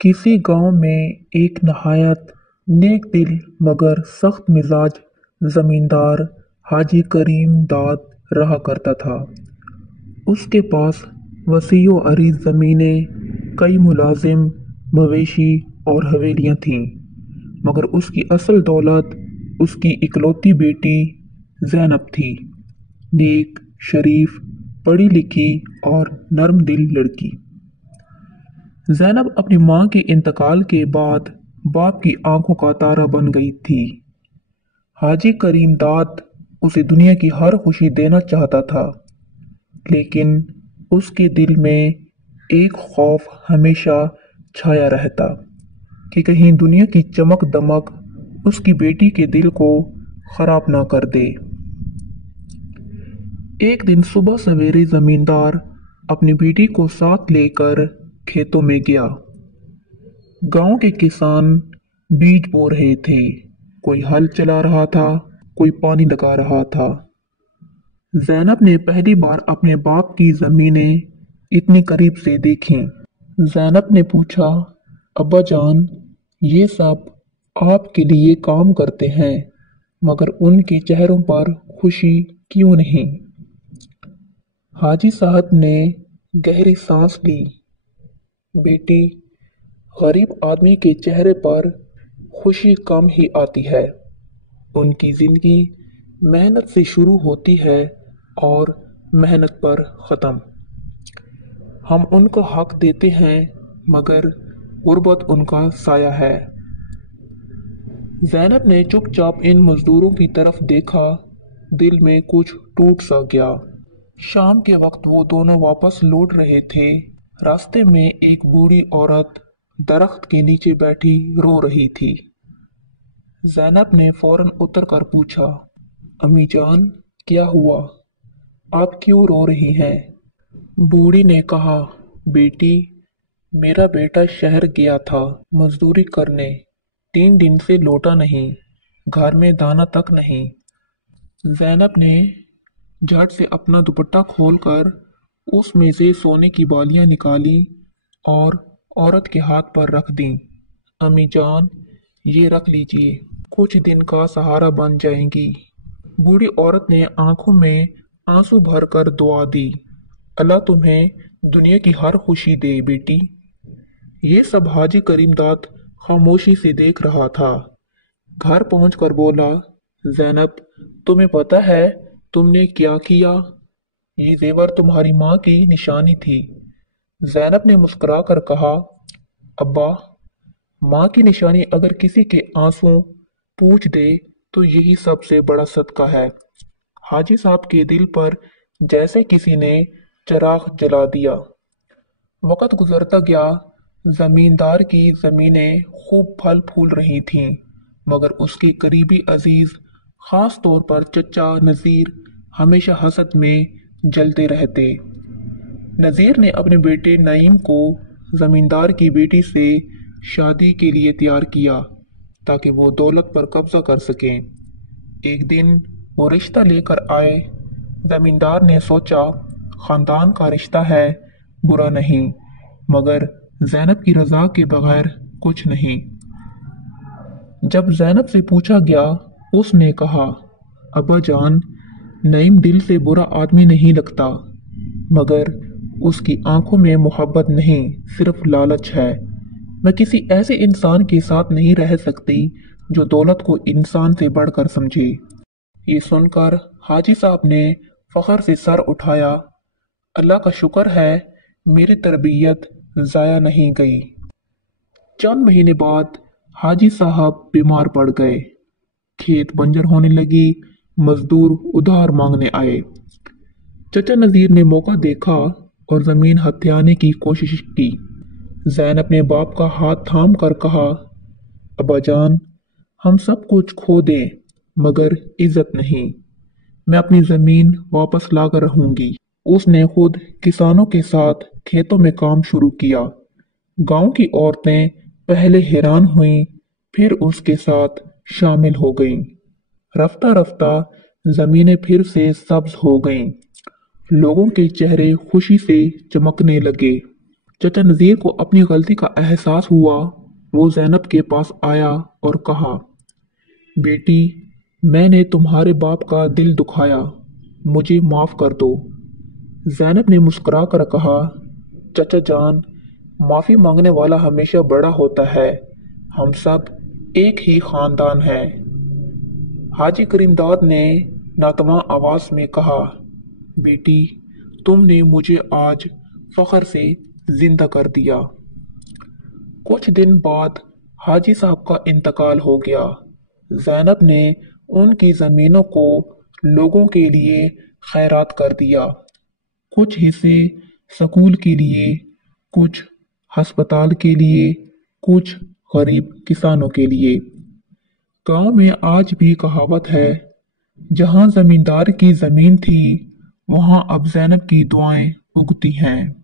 किसी गांव में एक नहायत नेक दिल मगर सख्त मिजाज जमींदार हाजी करीम दाद रहा करता था। उसके पास वसीओ अरीज ज़मीनें, कई मुलाजिम, मवेशी और हवेलियां थीं, मगर उसकी असल दौलत उसकी इकलौती बेटी ज़ैनब थी। नेक, शरीफ, पढ़ी लिखी और नरम दिल लड़की। ज़ैनब अपनी माँ के इंतकाल के बाद बाप की आंखों का तारा बन गई थी। हाजी करीम दाद उसे दुनिया की हर खुशी देना चाहता था, लेकिन उसके दिल में एक खौफ हमेशा छाया रहता कि कहीं दुनिया की चमक दमक उसकी बेटी के दिल को खराब ना कर दे। एक दिन सुबह सवेरे जमींदार अपनी बेटी को साथ लेकर खेतों में गया। गांव के किसान बीज बो रहे थे, कोई हल चला रहा था, कोई पानी लगा रहा था। ज़ैनब ने पहली बार अपने बाप की ज़मीनें इतनी करीब से देखीं। ज़ैनब ने पूछा, अब्बा जान, ये सब आपके लिए काम करते हैं, मगर उनके चेहरों पर खुशी क्यों नहीं? हाजी साहब ने गहरी सांस ली। बेटी, गरीब आदमी के चेहरे पर खुशी कम ही आती है। उनकी जिंदगी मेहनत से शुरू होती है और मेहनत पर ख़त्म। हम उनको हक देते हैं, मगर गुर्बत उनका साया है। ज़ैनब ने चुपचाप इन मजदूरों की तरफ देखा, दिल में कुछ टूट सा गया। शाम के वक्त वो दोनों वापस लौट रहे थे। रास्ते में एक बूढ़ी औरत दरख्त के नीचे बैठी रो रही थी। ज़ैनब ने फौरन उतर कर पूछा, अम्मी जान, क्या हुआ? आप क्यों रो रही हैं? बूढ़ी ने कहा, बेटी, मेरा बेटा शहर गया था मजदूरी करने, 3 दिन से लौटा नहीं, घर में दाना तक नहीं। ज़ैनब ने झट से अपना दुपट्टा खोलकर उसमें से सोने की बालियां निकाली और औरत के हाथ पर रख दी। अम्मी जान, ये रख लीजिए, कुछ दिन का सहारा बन जाएंगी। बूढ़ी औरत ने आंखों में आंसू भरकर दुआ दी, अल्लाह तुम्हें दुनिया की हर खुशी दे बेटी। ये सब हाजी करीम दाद खामोशी से देख रहा था। घर पहुंचकर बोला, ज़ैनब, तुम्हें पता है तुमने क्या किया? ये जेवर तुम्हारी माँ की निशानी थी। ज़ैनब ने मुस्कुराकर कहा, अब्बा, माँ की निशानी अगर किसी के आंसू पूछ दे तो यही सबसे बड़ा सदका है। हाजी साहब के दिल पर जैसे किसी ने चिराग जला दिया। वक्त गुजरता गया। जमींदार की जमीनें खूब फल फूल रही थीं, मगर उसके करीबी अजीज, खास तौर पर चचा नज़ीर, हमेशा हसद में जलते रहते। नज़ीर ने अपने बेटे नईम को जमींदार की बेटी से शादी के लिए तैयार किया ताकि वो दौलत पर कब्जा कर सकें। एक दिन वो रिश्ता लेकर आए। जमींदार ने सोचा, खानदान का रिश्ता है, बुरा नहीं, मगर ज़ैनब की रजा के बगैर कुछ नहीं। जब ज़ैनब से पूछा गया, उसने कहा, अब्बा जान, नईम दिल से बुरा आदमी नहीं लगता, मगर उसकी आंखों में मोहब्बत नहीं, सिर्फ लालच है। मैं किसी ऐसे इंसान के साथ नहीं रह सकती जो दौलत को इंसान से बढ़कर समझे। ये सुनकर हाजी साहब ने फख्र से सर उठाया, अल्लाह का शुक्र है मेरी तरबियत ज़ाया नहीं गई। चंद महीने बाद हाजी साहब बीमार पड़ गए। खेत बंजर होने लगी, मजदूर उधार मांगने आए। चचा नज़ीर ने मौका देखा और ज़मीन हथियाने की कोशिश की। ज़ैनब ने बाप का हाथ थाम कर कहा, अब्बा जान, हम सब कुछ खो दें मगर इज्जत नहीं। मैं अपनी ज़मीन वापस लाकर रहूंगी। उसने खुद किसानों के साथ खेतों में काम शुरू किया। गांव की औरतें पहले हैरान हुईं, फिर उसके साथ शामिल हो गईं। रफ्ता रफ्ता ज़मीनें फिर से सब्ज हो गईं। लोगों के चेहरे खुशी से चमकने लगे। चचा नज़ीर को अपनी गलती का एहसास हुआ। वो ज़ैनब के पास आया और कहा, बेटी, मैंने तुम्हारे बाप का दिल दुखाया, मुझे माफ़ कर दो। ज़ैनब ने मुस्कुरा कर कहा, चचा जान, माफ़ी मांगने वाला हमेशा बड़ा होता है। हम सब एक ही ख़ानदान हैं। हाजी करीमदाद ने नातवा आवाज़ में कहा, बेटी, तुमने मुझे आज फ़ख्र से ज़िंदा कर दिया। कुछ दिन बाद हाजी साहब का इंतकाल हो गया। ज़ैनब ने उनकी ज़मीनों को लोगों के लिए खैरात कर दिया। कुछ हिस्से स्कूल के लिए, कुछ अस्पताल के लिए, कुछ गरीब किसानों के लिए। गांव में आज भी कहावत है, जहां जमींदार की जमीन थी, वहां अब ज़ैनब की दुआएं उगती हैं।